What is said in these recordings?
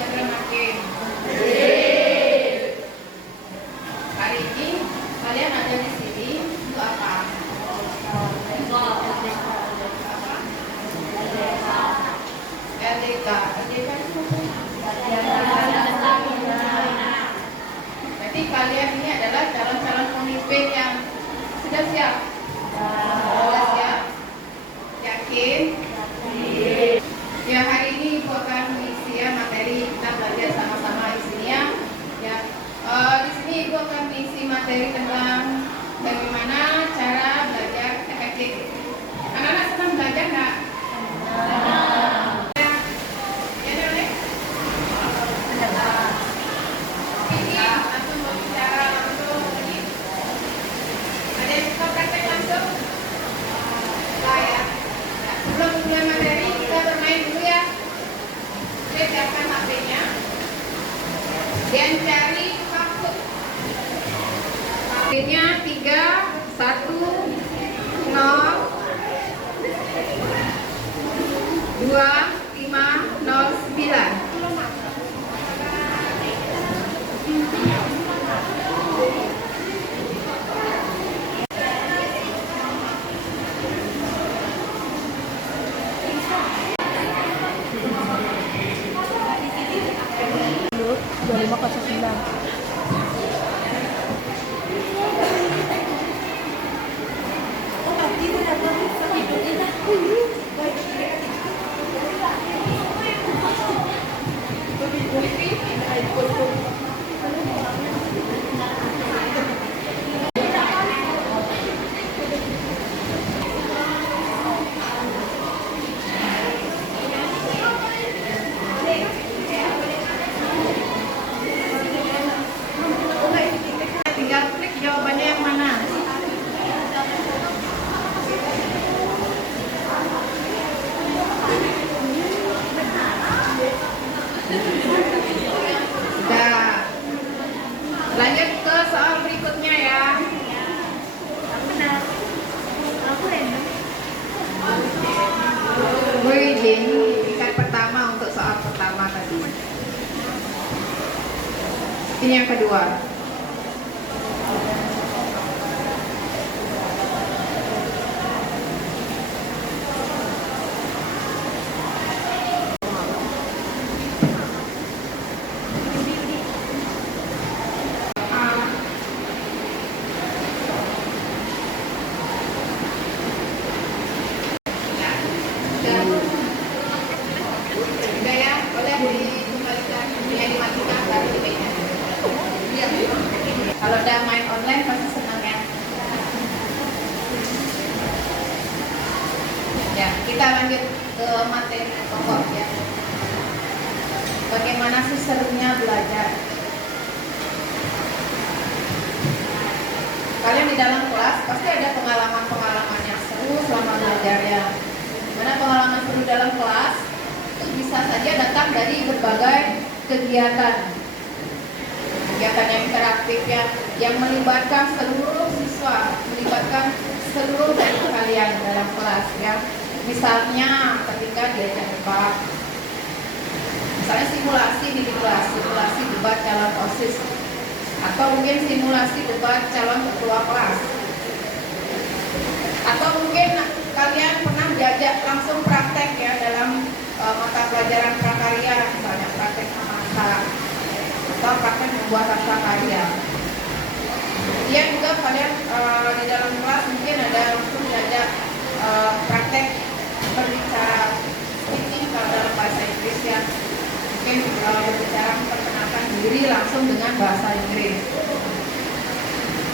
kira-kira makin? Hari ini kalian ada di sini untuk apa? LDK. LDK itu berarti kalian ini adalah calon-calon pemimpin yang sudah siap? Sudah siap? Yakin? Ya, hari ini Ibu akan mengisi ya materi, kita belajar sama-sama di sini ya. Ya, di sini Ibu akan mengisi materi tentang bagaimana cara belajar efektif. Anak-anak senang belajar nggak? Ya, Dek? Ini langsung berbicara langsung ini. Ada yang suka praktek langsung? Lah ya. Nah, sebelum mulai materi kita bermain dulu ya. Saya siapkan HP-nya. Dan cari maksud. HP-nya 3102509. Tinggal klik jawabannya yang mana. Sudah. Lanjut ke soal berikutnya ya. Reading tingkat pertama untuk soal pertama tadi. Ini yang kedua. Udah ya, boleh dikembalikan, dimatikan baru dipindah. Iya. Kalau udah main online pasti senang ya. Ya, kita lanjut ke materi pokok ya. Bagaimana sih serunya belajar? Kalian di dalam kelas pasti ada pengalaman-pengalaman yang seru selama belajar ya. Mana pengalaman seru dalam kelas itu bisa saja datang dari berbagai kegiatan yang interaktif ya, yang melibatkan seluruh siswa, melibatkan seluruh dari kalian dalam kelas ya. Misalnya ketika diajak debat, misalnya simulasi di kelas, simulasi debat calon OSIS, atau mungkin simulasi debat calon ketua kelas, atau mungkin kalian pernah diajak langsung praktek ya dalam mata pelajaran prakarya, misalnya praktek memasak atau praktek membuat prakarya. Kemudian juga kalian di dalam kelas mungkin ada langsung diajak praktek berbicara speaking kalau dalam bahasa Inggris ya, mungkin berbicara memperkenalkan diri langsung dengan bahasa Inggris.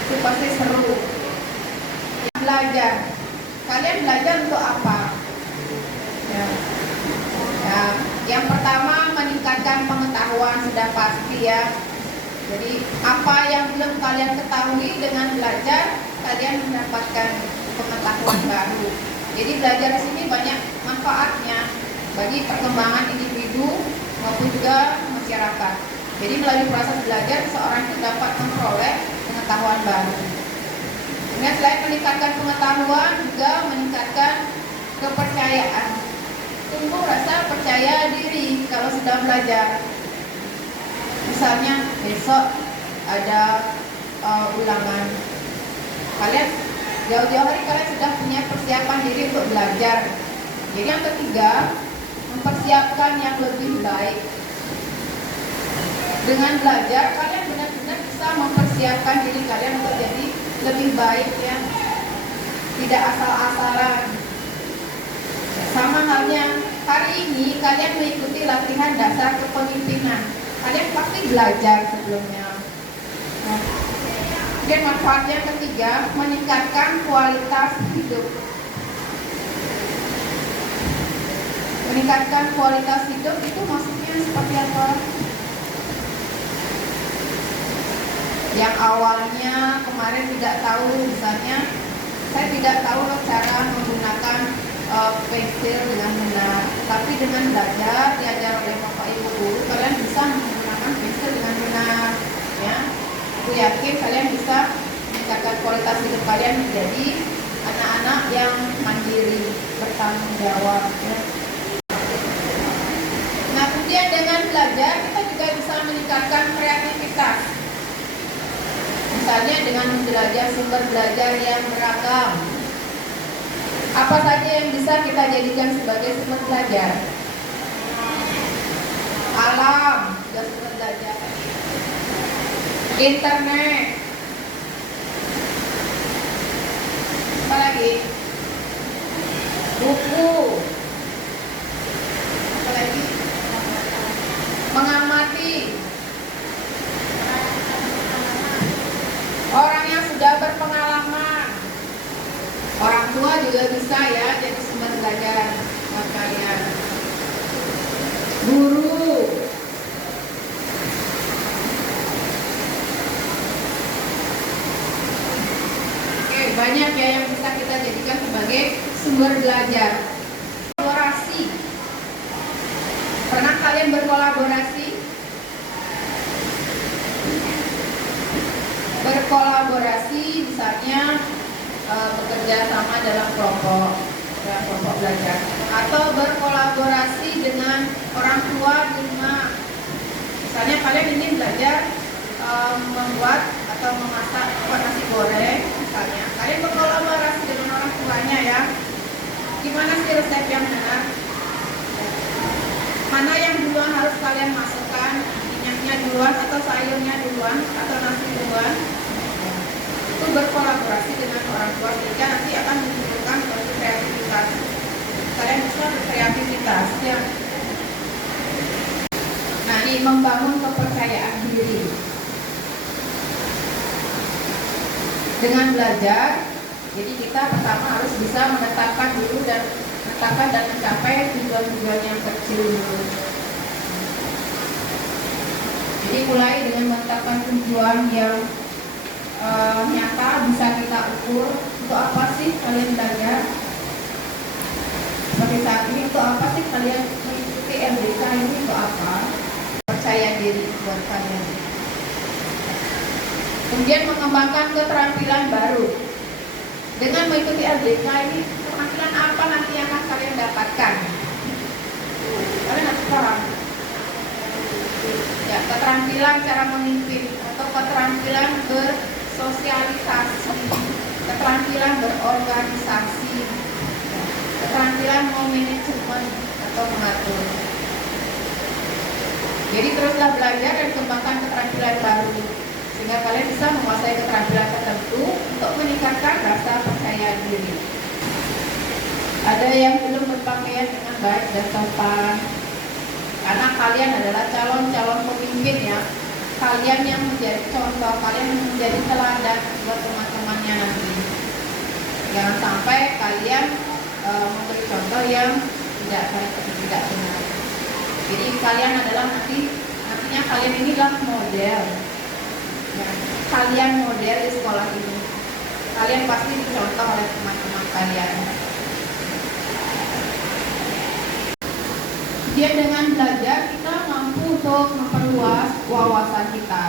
Itu pasti seru. Belajar. Kalian belajar untuk apa? Ya. Ya, yang pertama meningkatkan pengetahuan sudah pasti ya. Jadi apa yang belum kalian ketahui dengan belajar, kalian mendapatkan pengetahuan baru. Jadi belajar di sini banyak manfaatnya bagi perkembangan individu maupun juga masyarakat. Jadi melalui proses belajar seorang itu dapat memperoleh pengetahuan baru. Dengan selain meningkatkan pengetahuan juga meningkatkan kepercayaan. Tumbuh rasa percaya diri kalau sudah belajar. Misalnya besok ada ulangan, kalian jauh-jauh hari kalian sudah punya persiapan diri untuk belajar. Jadi yang ketiga, mempersiapkan yang lebih baik. Dengan belajar kalian benar-benar bisa mempersiapkan diri kalian untuk jadi lebih baik ya, tidak asal-asalan. Sama halnya hari ini kalian mengikuti latihan dasar kepemimpinan, kalian pasti belajar sebelumnya. Dan manfaat yang ketiga, meningkatkan kualitas hidup. Meningkatkan kualitas hidup itu maksudnya seperti apa? Yang awalnya kemarin tidak tahu, misalnya saya tidak tahu cara menggunakan pensil dengan benar, tapi dengan belajar diajar oleh Bapak Ibu guru, kalian bisa menggunakan pensil dengan benar ya. Aku yakin kalian bisa meningkatkan kualitas hidup kalian menjadi anak-anak yang mandiri, bertanggung jawab ya. Nah, kemudian dengan belajar kita juga bisa meningkatkan kreativitas. Misalnya dengan belajar sumber belajar yang beragam. Apa saja yang bisa kita jadikan sebagai sumber belajar? Alam, juga sumber belajar. Internet. Apa lagi? Buku. Apa lagi? Mengamati. Orang yang sudah berpengalaman. Orang tua juga bisa ya jadi sumber belajar buat kalian. Guru. Oke, banyak ya yang bisa kita jadikan sebagai sumber belajar. Kolaborasi. Pernah kalian berkolaborasi? Berkolaborasi misalnya bekerja sama dalam kelompok belajar, atau berkolaborasi dengan orang tua di rumah. Misalnya kalian ingin belajar membuat atau memasak nasi goreng, misalnya kalian berkolaborasi dengan orang tuanya ya. Gimana sih resep yang benar? Mana yang duluan harus kalian masukkan? Minyaknya duluan atau sayurnya duluan atau nasi duluan? Itu berkolaborasi dengan orang tua sehingga nanti akan menimbulkan suatu kreativitas. Kalian bisa berkreativitas ya. Nah, ini membangun kepercayaan diri. Dengan belajar, jadi kita pertama harus bisa menetapkan dulu dan mencapai tujuan-tujuan yang kecil dulu. Jadi mulai dengan menetapkan tujuan yang nyata bisa kita ukur. Untuk apa sih kalian belajar? Seperti saat ini, untuk apa sih kalian mengikuti LDK ini? Untuk apa? Percaya diri buat kalian. Kemudian mengembangkan keterampilan baru. Dengan mengikuti LDK ini, keterampilan apa nanti yang akan kalian dapatkan? Kalian harus paham. Ya, keterampilan cara memimpin atau keterampilan bersosialisasi, keterampilan berorganisasi, keterampilan memanajemen atau mengatur. Jadi teruslah belajar dan kembangkan keterampilan baru sehingga kalian bisa menguasai keterampilan tertentu untuk meningkatkan rasa percaya diri. Ada yang belum berpakaian dengan baik dan sopan, karena kalian adalah calon-calon pemimpin ya. Kalian yang menjadi contoh, kalian yang menjadi teladan buat teman-temannya nanti. Jangan sampai kalian memberi contoh yang tidak baik atau tidak benar. Jadi kalian adalah nantinya kalian inilah model. Ya, kalian model di sekolah ini. Kalian pasti dicontoh oleh teman-teman kalian. Dia dengan belajar kita mampu untuk memperluas wawasan kita.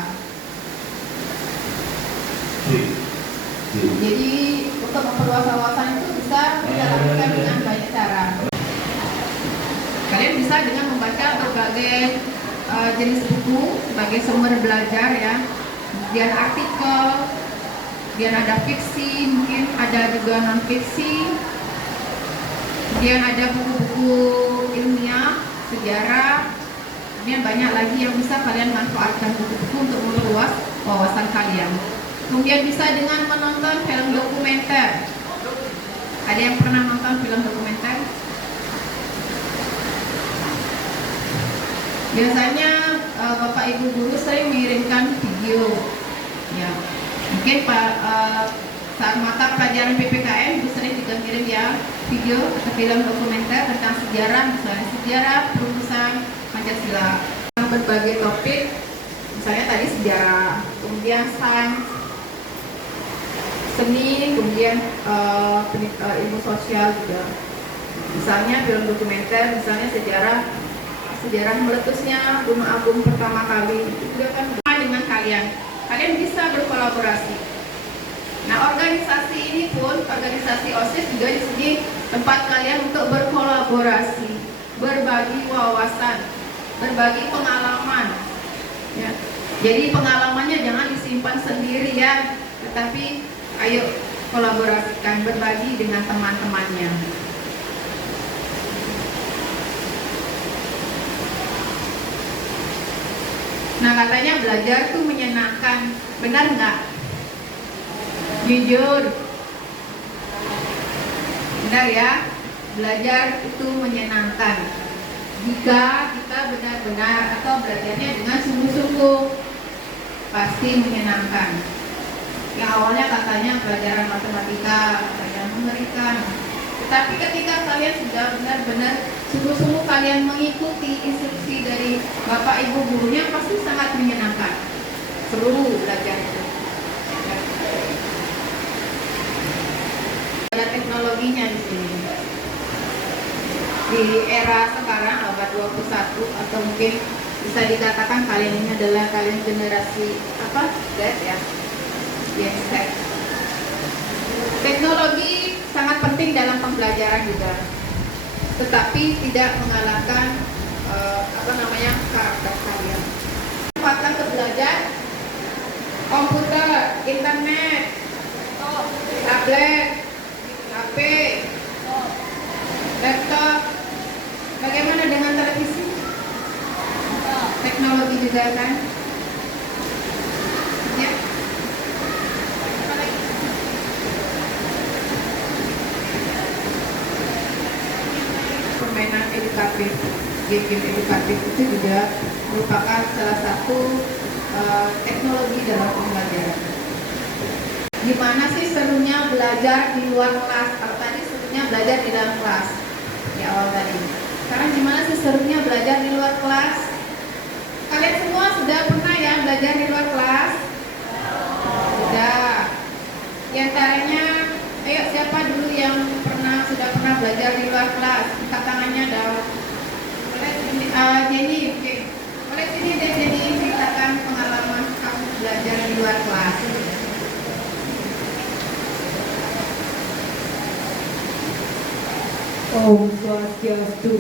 Jadi untuk memperluas wawasan itu bisa kita lakukan dengan banyak cara. Kalian bisa dengan membaca berbagai jenis buku sebagai sumber belajar ya. Kemudian artikel, kemudian ada fiksi, mungkin ada juga non fiksi. Kemudian ada buku-buku ilmiah, sejarah. Kemudian banyak lagi yang bisa kalian manfaatkan buku-buku untuk meluas wawasan kalian. Kemudian bisa dengan menonton film dokumenter. Ada yang pernah nonton film dokumenter? Biasanya Bapak Ibu guru sering mengirimkan video. Ya, mungkin saat mata pelajaran PPKN Ibu sering juga ngirim ya video atau film dokumenter tentang sejarah, misalnya sejarah perumusan Pancasila. Berbagai topik, misalnya tadi sejarah, kemudian sains, seni, kemudian ilmu sosial juga. Misalnya film dokumenter, misalnya sejarah meletusnya Gunung Agung pertama kali, itu juga kan dengan kalian. Kalian bisa berkolaborasi. Nah, organisasi ini pun, organisasi OSIS juga di sini tempat kalian untuk berkolaborasi, berbagi wawasan, berbagi pengalaman. Ya. Jadi pengalamannya jangan disimpan sendiri ya, tetapi ayo kolaborasikan, berbagi dengan teman-temannya. Nah, katanya belajar tuh menyenangkan, benar nggak? Jujur, benar ya? Belajar itu menyenangkan jika kita benar-benar atau belajarnya dengan sungguh-sungguh, pasti menyenangkan. Yang awalnya katanya pelajaran matematika, pelajaran mengerikan, tetapi ketika kalian sudah benar-benar sungguh-sungguh kalian mengikuti instruksi dari Bapak Ibu gurunya, pasti sangat menyenangkan. Seru belajar itu. Ada teknologinya di sini. Di era sekarang abad 21 atau mungkin bisa dikatakan kalian ini adalah kalian generasi apa? Z ya. Gen Z. Teknologi sangat penting dalam pembelajaran juga, tetapi tidak mengalahkan karakter kalian. Manfaatkan untuk belajar komputer, internet, tablet, HP, laptop. Bagaimana dengan televisi? Teknologi juga kan? Ya. Permainan edukatif, game-game edukatif itu juga merupakan salah satu teknologi dalam pembelajaran. Gimana sih serunya belajar di luar kelas? Kalau tadi serunya belajar di dalam kelas di awal tadi. Sekarang gimana sih serunya belajar di luar kelas? Kalian semua sudah pernah ya belajar di luar kelas? Sudah. Di antaranya, ayo siapa dulu yang sudah pernah belajar di luar kelas? Angkat tangannya dong. Boleh Jenny, oke. Boleh sini deh Jenny ceritakan pengalaman kamu belajar di luar kelas. Om Swastiastu.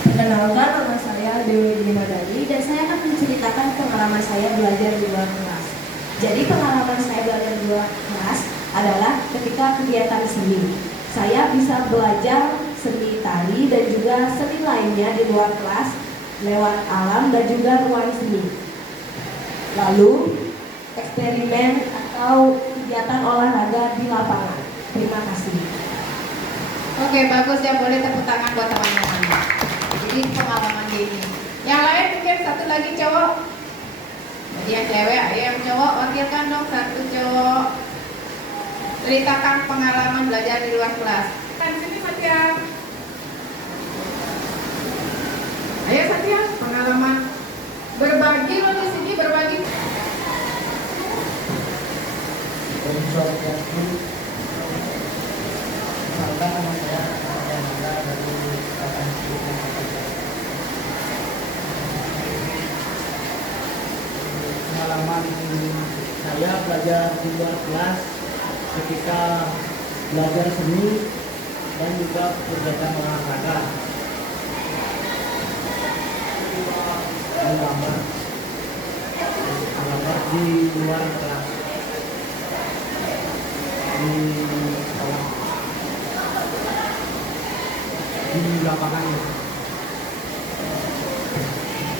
Perkenalkan, nama saya Dewi Madani dan saya akan menceritakan pengalaman saya belajar di luar kelas. Jadi pengalaman saya belajar di luar kelas adalah ketika kegiatan seni. Saya bisa belajar seni tari dan juga seni lainnya di luar kelas lewat alam dan juga ruang seni. Lalu eksperimen atau kegiatan olahraga di lapangan. Terima kasih. Oke, bagus ya, boleh tepuk tangan buat teman-teman. Jadi pengalaman ini. Yang lain mungkin satu lagi cowok. Jadi yang cewek, ayo yang cowok wakilkan dong satu cowok. Ceritakan pengalaman belajar di luar kelas. Kan sini Satya. Ayo Satya, pengalaman berbagi loh di sini berbagi. Nama saya dari pengalaman saya belajar di luar kelas ketika belajar seni dan juga kegiatan olahraga. menggambar di luar kelas di sekolah di lapangan.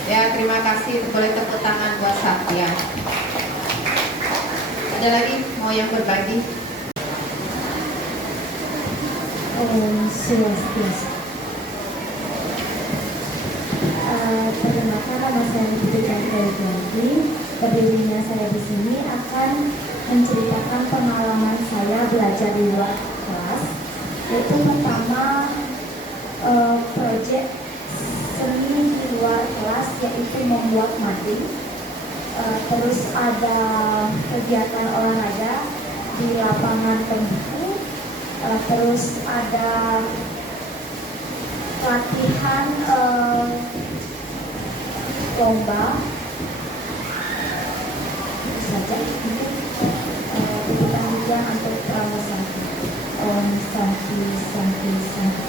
Ya, terima kasih. Boleh tepuk tangan buat Satya. Ada lagi mau yang berbagi? Om Swastiastu. Perkenalkan, nama saya Putri Kanti. Berdirinya saya di sini akan menceritakan pengalaman saya belajar di luar kelas. Yaitu pertama proyek seni di luar kelas, yaitu membuat mading. Terus ada kegiatan olahraga di lapangan tembuku. Terus ada latihan lomba. Itu saja. Berikan juga untuk perawatan. Om Santi Santi Santi.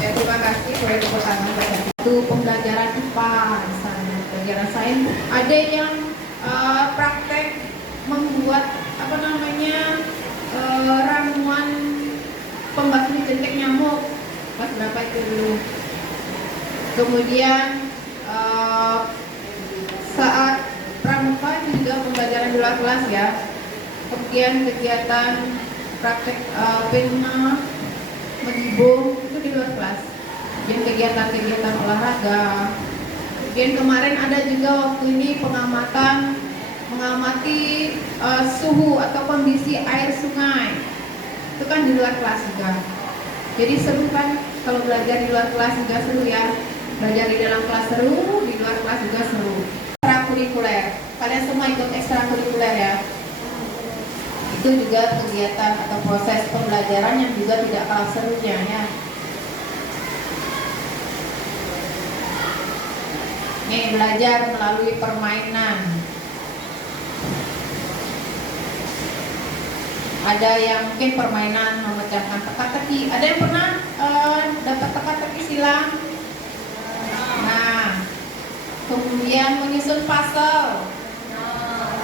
Ya, terima kasih. Boleh tepuk tangan buat Satya. Itu pembelajaran IPA misalnya, pelajaran sains. Ada yang praktek membuat ramuan pembasmi jentik nyamuk. Kelas berapa itu dulu? Kemudian saat pramuka itu juga pembelajaran di luar kelas ya. Kemudian kegiatan praktek pena, menggibung itu di luar kelas. Kemudian kegiatan-kegiatan olahraga. Kemudian kemarin ada juga waktu ini mengamati suhu atau kondisi air sungai. Itu kan di luar kelas juga. Jadi seru kan kalau belajar di luar kelas juga seru ya. Belajar di dalam kelas seru, di luar kelas juga seru. Ekstrakurikuler. Kalian semua ikut ekstrakurikuler ya. Itu juga kegiatan atau proses pembelajaran yang juga tidak kalah serunya ya. Nih, belajar melalui permainan. Ada yang mungkin permainan memecahkan teka-teki. Ada yang pernah dapat teka-teki silang? Nah, kemudian menyusun puzzle.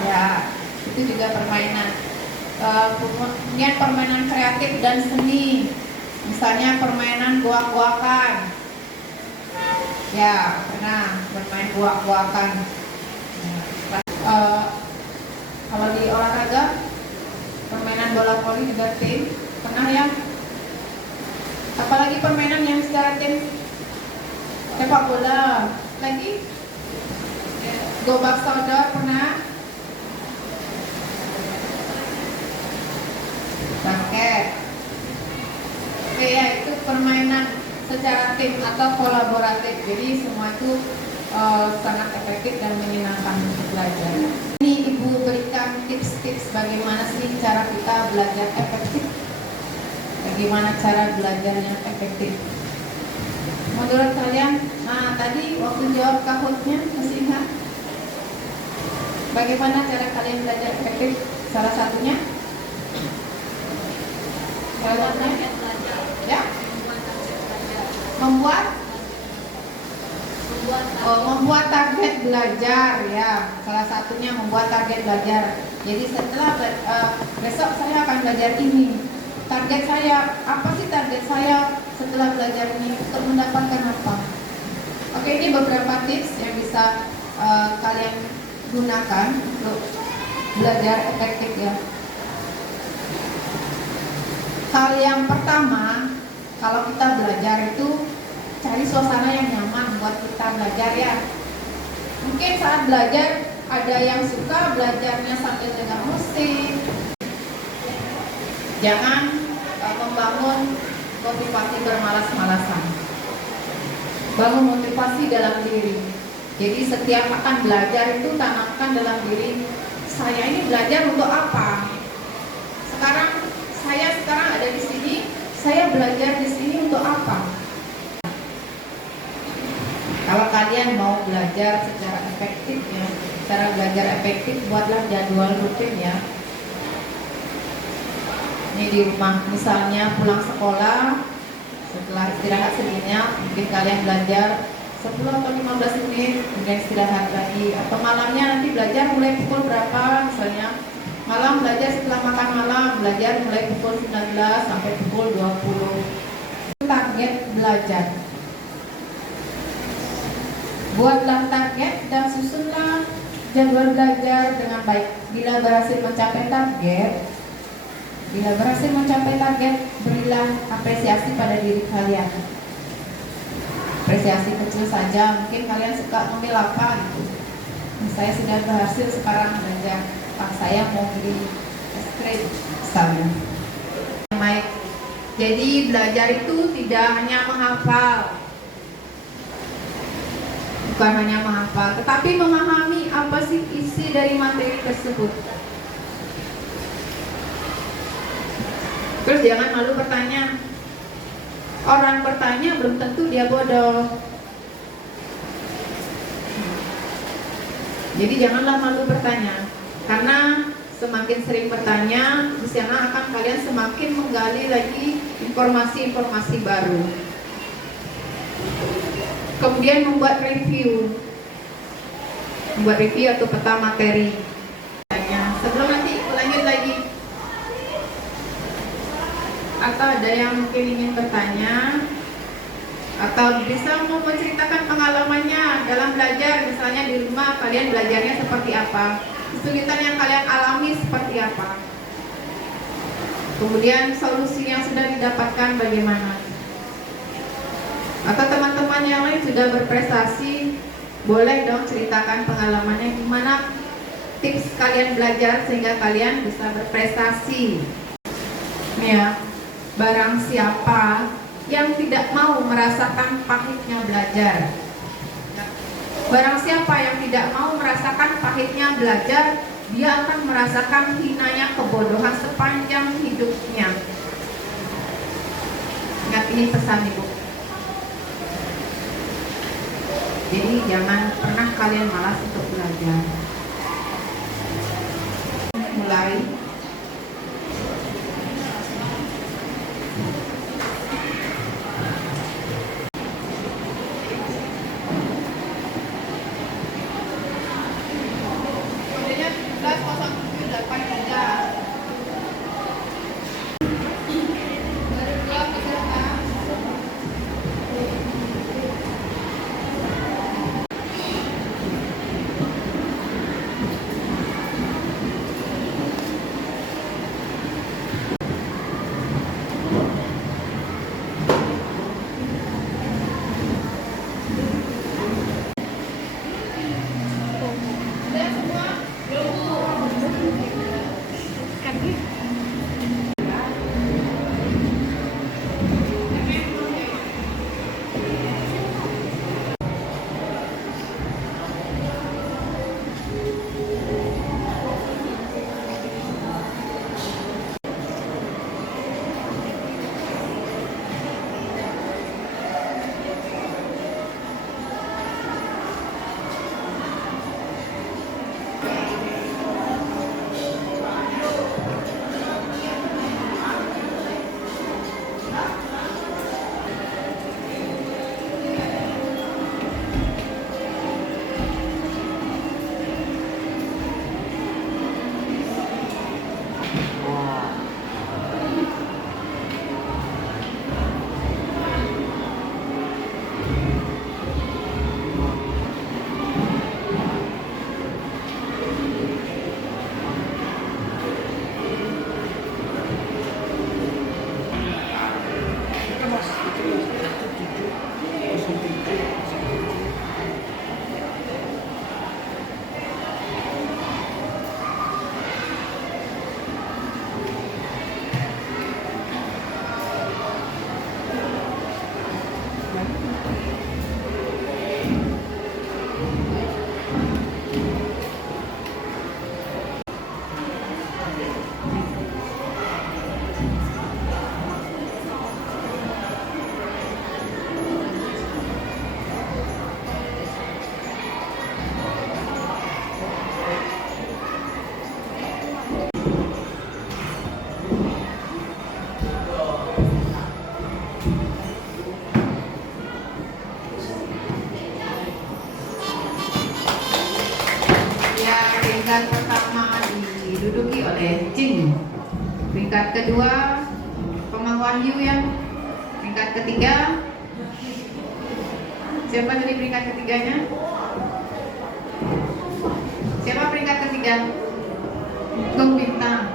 Ya, itu juga permainan. Kemudian permainan kreatif dan seni. Misalnya permainan goak-goakan. Ya, pernah bermain goak-goakan. Kalau di olahraga, permainan bola voli juga tim. Pernah ya? Apalagi permainan yang secara tim? Sepak bola. Lagi? Gobak sodor pernah? Basket. Oke ya, itu permainan secara tim atau kolaboratif. Jadi semua itu sangat efektif dan menyenangkan untuk belajar. Ini Ibu berikan tips-tips bagaimana sih cara kita belajar efektif. Bagaimana cara belajar yang efektif. Menurut kalian, nah tadi waktu jawab Kahootnya masih ingat? Bagaimana cara kalian belajar efektif? Salah satunya? Ya? Membuat target belajar ya. Salah satunya membuat target belajar. Jadi setelah besok saya akan belajar ini. Target saya, apa sih target saya setelah belajar ini untuk mendapatkan apa? Oke, ini beberapa tips yang bisa kalian gunakan untuk belajar efektif ya. Hal yang pertama, kalau kita belajar itu cari suasana yang nyaman buat kita belajar ya. Mungkin saat belajar ada yang suka belajarnya sambil dengar musik. Jangan membangun motivasi bermalas-malasan. Bangun motivasi dalam diri. Jadi setiap akan belajar itu tanamkan dalam diri, saya ini belajar untuk apa? Saya sekarang ada di sini, saya belajar di sini untuk apa? Kalau kalian mau belajar secara efektif ya, cara belajar efektif buatlah jadwal rutin ya. Ini di rumah, misalnya pulang sekolah, Setelah istirahat sejenak, mungkin kalian belajar 10 atau 15 menit, kemudian istirahat lagi. Atau malamnya nanti belajar mulai pukul berapa, misalnya malam belajar setelah makan malam, belajar mulai pukul 19 sampai pukul 20. Target belajar. Buatlah target dan susunlah jadwal belajar dengan baik. Bila berhasil mencapai target, berilah apresiasi pada diri kalian. Apresiasi kecil saja, mungkin kalian suka ngambil apa gitu. Saya sudah berhasil sekarang belajar. Pak saya mau beli es krim misalnya. Baik. Jadi belajar itu tidak hanya menghafal. Bukan hanya menghafal, tetapi memahami apa sih isi dari materi tersebut. Terus jangan malu bertanya. Orang bertanya belum tentu dia bodoh. Jadi janganlah malu bertanya, karena semakin sering bertanya, di sana akan kalian semakin menggali lagi informasi-informasi baru. Kemudian membuat review atau peta materi. Sebelum nanti lanjut lagi, atau ada yang mungkin ingin bertanya, atau bisa mau menceritakan pengalamannya dalam belajar, misalnya di rumah kalian belajarnya seperti apa, kesulitan yang kalian alami seperti apa, kemudian solusi yang sudah didapatkan bagaimana. Atau teman-teman yang lain sudah berprestasi, boleh dong ceritakan pengalamannya gimana tips kalian belajar sehingga kalian bisa berprestasi. Nih ya, barang siapa yang tidak mau merasakan pahitnya belajar, barang siapa yang tidak mau merasakan pahitnya belajar, dia akan merasakan hinanya kebodohan sepanjang hidupnya. Ingat ini pesan Ibu. Jadi jangan pernah kalian malas untuk belajar. Mulai. Kodenya 170783. Berdua peserta. Cing. Peringkat kedua Pemang Wahyu ya. Peringkat ketiga siapa tadi peringkat ketiganya? Siapa peringkat ketiga? Gung Bintang.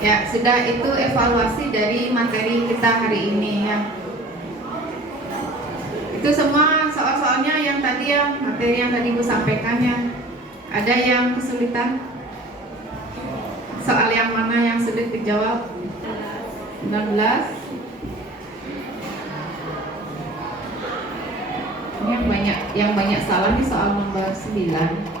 Ya, sudah itu evaluasi dari materi kita hari ini ya. Itu semua soal-soalnya yang tadi ya, materi yang tadi Bu sampaikan ya. Ada yang kesulitan? Soal yang mana yang sulit dijawab? 19. Ini yang banyak salah nih soal nomor 9.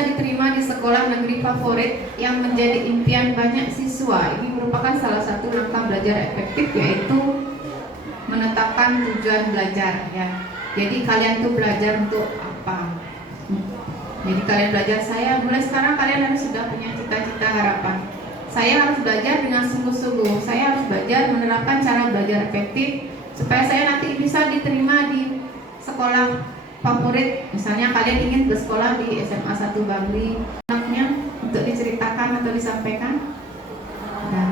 Diterima di sekolah negeri favorit yang menjadi impian banyak siswa. Ini merupakan salah satu langkah belajar efektif, yaitu menetapkan tujuan belajar ya. Jadi kalian tuh belajar untuk apa? Jadi kalian belajar, saya mulai sekarang kalian harus sudah punya cita-cita harapan. Saya harus belajar dengan sungguh-sungguh. Saya harus belajar menerapkan cara belajar efektif supaya saya nanti bisa diterima di sekolah favorit. Misalnya kalian ingin bersekolah di SMA 1 Bangli, anaknya untuk diceritakan atau disampaikan. Nah,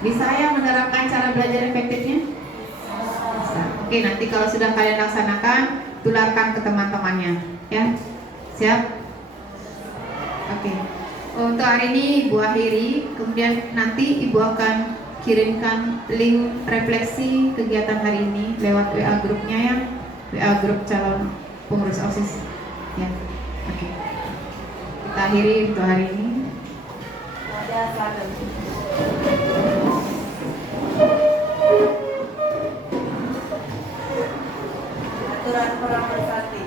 bisa ya menerapkan cara belajar efektifnya? Bisa. Oke, nanti kalau sudah kalian laksanakan, tularkan ke teman-temannya ya. Siap? Oke. Untuk hari ini Ibu akhiri, kemudian nanti Ibu akan kirimkan link refleksi kegiatan hari ini lewat WA grupnya ya, WA grup calon pengurus OSIS ya. Oke. Kita akhiri untuk hari ini. Ada slide. Aturan perang bersati.